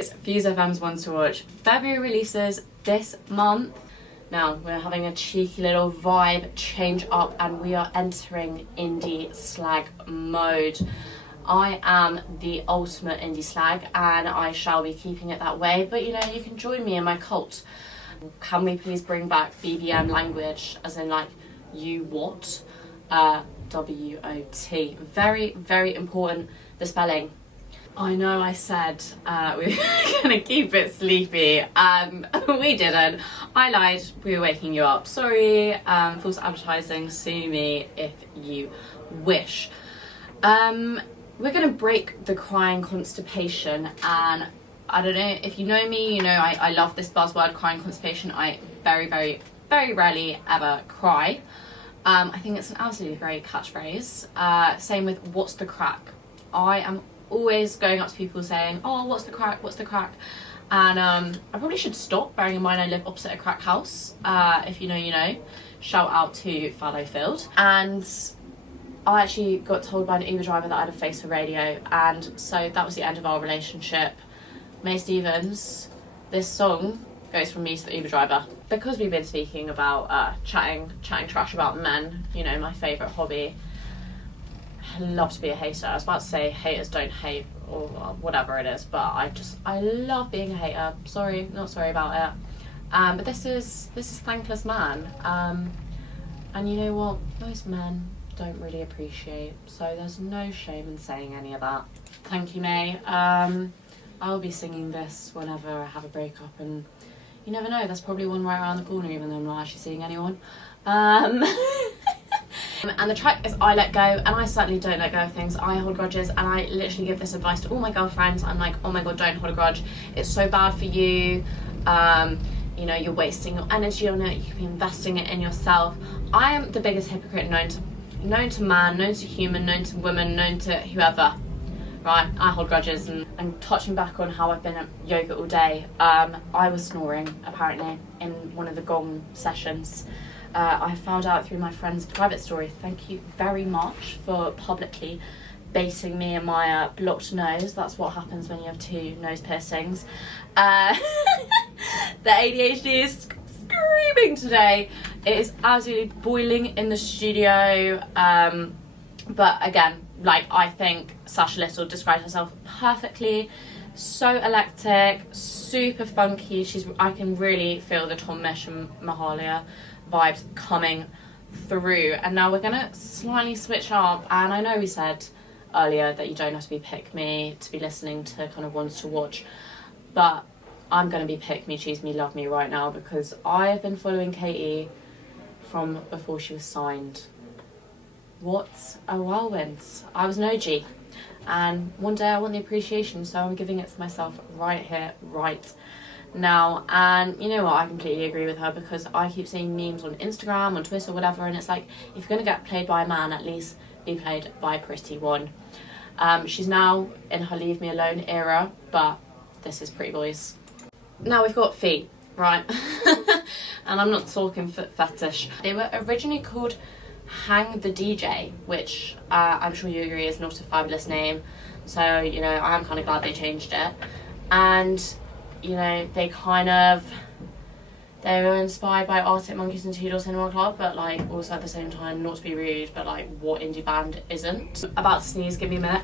It's Fuse FM's Ones to Watch. February releases this month. Now we're having a cheeky little vibe change up and we are entering indie slag mode. I am the ultimate indie slag and I shall be keeping it that way, but you know, you can join me in my cult. Can we please bring back BBM language, as in like you what? W-O-T. Very, very important, the spelling. I know I said we were gonna keep it sleepy. We didn't. I lied. We were waking you up. Sorry. False advertising. Sue me if you wish. We're gonna break the crying constipation, and I don't know if you know me. You know I love this buzzword, crying constipation. I very, very, very rarely ever cry. I think it's an absolutely great catchphrase. Same with what's the crack. I am always going up to people saying, oh, what's the crack, what's the crack? And I probably should stop, bearing in mind I live opposite a crack house. If you know, you know. Shout out to Fallowfield. And I actually got told by an Uber driver that I had a face for radio, and so that was the end of our relationship. May Stevens, this song goes from me to the Uber driver. Because we've been speaking about chatting trash about men, you know, my favourite hobby. I love to be a hater. I was about to say haters don't hate or whatever it is, but I love being a hater. Sorry, not sorry about it. But this is Thankless Man. And you know what? Most men don't really appreciate, so there's no shame in saying any of that. Thank you, May. I'll be singing this whenever I have a breakup, and you never know, there's probably one right around the corner, even though I'm not actually seeing anyone. And the track is I Let Go, and I certainly don't let go of things. I hold grudges, and I literally give this advice to all my girlfriends. I'm like, oh my god, don't hold a grudge. It's so bad for you. You know, you're wasting your energy on it. You could be investing it in yourself. I am the biggest hypocrite known to man, known to human, known to woman, known to whoever. Right, I hold grudges, and touching back on how I've been at yoga all day, I was snoring apparently in one of the gong sessions. I found out through my friend's private story. Thank you very much for publicly baiting me in my blocked nose. That's what happens when you have two nose piercings. The ADHD is screaming today. It is absolutely boiling in the studio. But again, like, I think Sasha Little describes herself perfectly. So electric, super funky. I can really feel the Tom Misch and Mahalia vibes coming through. And now we're gonna slightly switch up, and I know we said earlier that you don't have to be pick me to be listening to kind of ones to watch, but I'm gonna be pick me, choose me, love me right now, because I have been following Katie from before she was signed. What a whirlwind. I was an OG, and one day I want the appreciation, so I'm giving it to myself right here, right now. And you know what, I completely agree with her, because I keep seeing memes on Instagram, on Twitter, whatever, and it's like, if you're gonna get played by a man, at least be played by a pretty one. She's now in her leave me alone era, but this is Pretty Boys. Now we've got feet, right? And I'm not talking foot fetish. They were originally called Hang the DJ, which I'm sure you agree is not a fabulous name, so you know, I am kind of glad they changed it. And you know, they were inspired by Arctic Monkeys and Two Door Cinema Club, but like also at the same time, not to be rude, but like what indie band isn't? About to sneeze, give me a minute.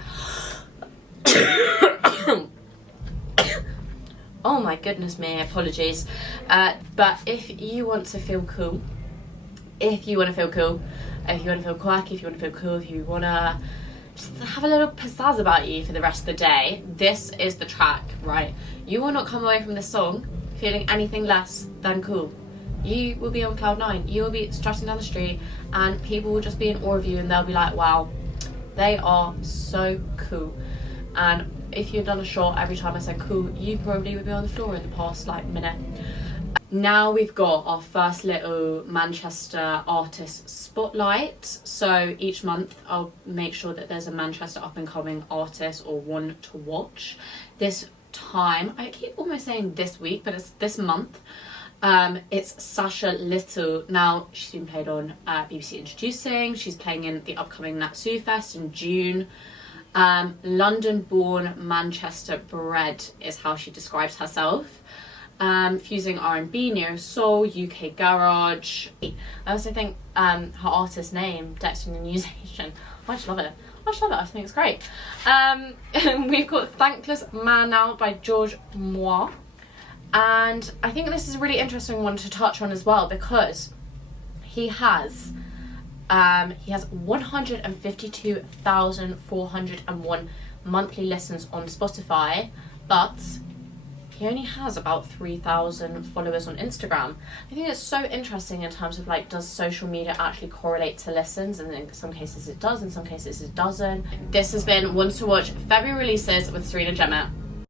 Oh my goodness me, apologies. But if you want to feel cool, if you want to feel quirky, if you want to feel cool, if you want to just have a little pizzazz about you for the rest of the day, this is the track, right? You will not come away from this song feeling anything less than cool. You will be on cloud nine. You will be strutting down the street, and people will just be in awe of you, and they'll be like, wow, they are so cool. And if you'd done a shot every time I said cool, you probably would be on the floor in the past like minute. Now we've got our first little Manchester artist spotlight. So each month I'll make sure that there's a Manchester up and coming artist or one to watch. This time, I keep almost saying this week, but it's this month. It's Sasha Little. Now she's been played on BBC Introducing. She's playing in the upcoming Natsu Fest in June. London-born, Manchester-bred is how she describes herself. Fusing R&B, neo soul, UK garage. I also think her artist name, Dexter the Musician, I just love it. I think it's great. We've got Thankless Man Now by George Moir. And I think this is a really interesting one to touch on as well, because he has 152,401 monthly listens on Spotify, but he only has about 3,000 followers on Instagram. I think it's so interesting in terms of like, does social media actually correlate to listens? And in some cases it does, in some cases it doesn't. This has been Ones to Watch February releases with Serena Jemmett.